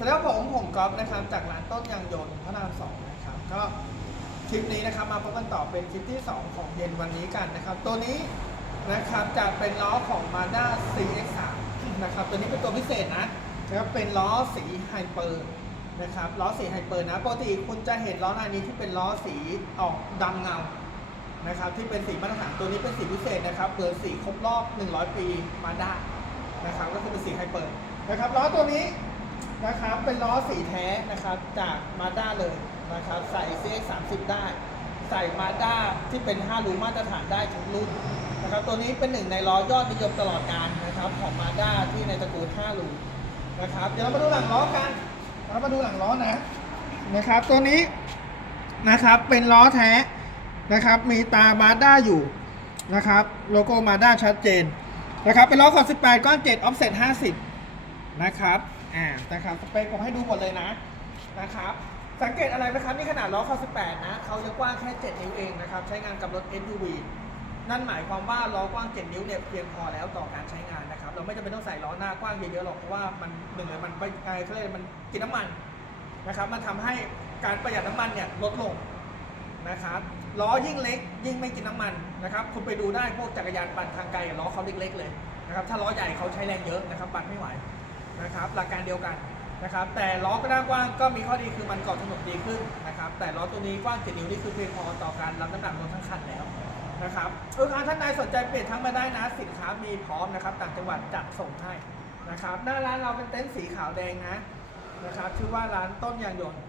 สวัสดีครับผมผมก๊อฟนะครับจากร้านต้นยางยนต์พระรามสองนะครับก็คลิปนี้นะครับมาพบกันต่อเป็นคลิปที่ 2 ของเย็นวันนี้กันนะครับ ตัวนี้นะครับจะเป็นล้อของ Mazda CX3 นะครับตัวนี้เป็นตัวพิเศษนะนะครับเป็นล้อสีไฮเปอร์นะครับล้อสีไฮเปอร์นะปกติคุณจะเห็นล้อหน้านี้ที่เป็นล้อสีออกดำเงานะครับที่เป็นสีมาตรฐานตัวนี้เป็นสีพิเศษนะครับเปิดสีครบรอบ 100 ปีมาด้านะครับก็คือเป็นสีไฮเปอร์นะครับล้อตัวนี้ นะครับ เป็นล้อสีแท้นะครับ จากมาด้าเลยนะครับ ใส่ CX 30ได้ ใส่มาด้าที่เป็น 5 รูมาตรฐานได้ทุกรุ่นนะครับ ตัวนี้เป็นหนึ่งในล้อยอดนิยมตลอดการนะครับ ของมาด้าที่ในตระกูล 5 รูนะครับ เดี๋ยวเรามาดูหลังล้อกันเรามาดูหลังล้อนะนะครับ ตัวนี้นะครับเป็นล้อแท้นะครับ มีตามาด้าอยู่นะครับ โลโก้มาด้าชัดเจนนะครับ เป็นล้อขอบ18 ก้อน 7 offset 50 นะครับ อ่านะครับสเปคผมให้ดูหมดเลยนะนะครับสังเกตอะไรไหมครับนี่ขนาดล้อขอ18 นะเขาจะกว้างแค่7นิ้วเองนะครับใช้งานกับรถ SUV นั่นหมายความว่าล้อกว้าง 7 นิ้วเนี่ยเพียงพอแล้วต่อการใช้งานนะครับเราไม่จำเป็นต้องใส่ล้อหน้ากว้างเยอะๆหรอกเพราะว่ามันหนึ่งเลยมันไม่ไงเขาเรียกอะไรมันกินน้ำมันนะครับมันทำให้การประหยัดน้ำมันเนี่ยลดลงนะครับล้อยิ่งเล็กยิ่งไม่กินน้ำมันนะครับคุณไปดูได้พวกจักรยานปั่นทางไกลล้อเขาเล็กๆเลยนะครับถ้าล้อใหญ่เขาใช้แรงเยอะนะครับปั่นไม่ไหว นะครับหลักการเดียวกันนะครับแต่ล้อกระด้างกว้างก็มีข้อดีคือมันเกาะถนนดีขึ้นนะครับแต่ล้อตัวนี้กว้าง7นิ้วนี่คือเพียงพอต่อการรับน้ำหนักรถทั้งคันแล้วนะครับเออท่านใดสนใจเปลี่ยนทั้งมาได้นะสินค้ามีพร้อมนะครับต่างจังหวัดจัดส่งให้นะครับหน้าร้านเราเป็นเต็นท์สีขาวแดงนะนะครับชื่อว่าร้านต้นยางยนต์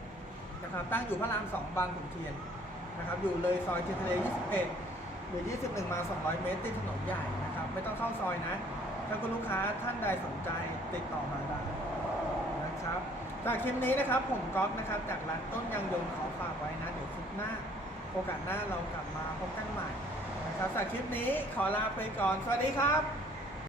นะครับตั้งอยู่พระรามสองบางขุนเทียนนะครับอยู่เลยซอยเทียนทะเล 21 หรือ 21 มา 200 เมตรติดถนนใหญ่นะครับไม่ต้องเข้าซอยนะ ถ้าคุณลูกค้าท่านใดสนใจติดต่อมาได้นะครับจากคลิปนี้นะครับผมก๊อฟนะครับ จากร้านต้นยางยนต์ขอฝากไว้นะเดี๋ยวคลิปหน้าโอกาสหน้าเรากลับมาพบกันใหม่นะครับจากคลิปนี้ขอลาไปก่อน สวัสดีครับ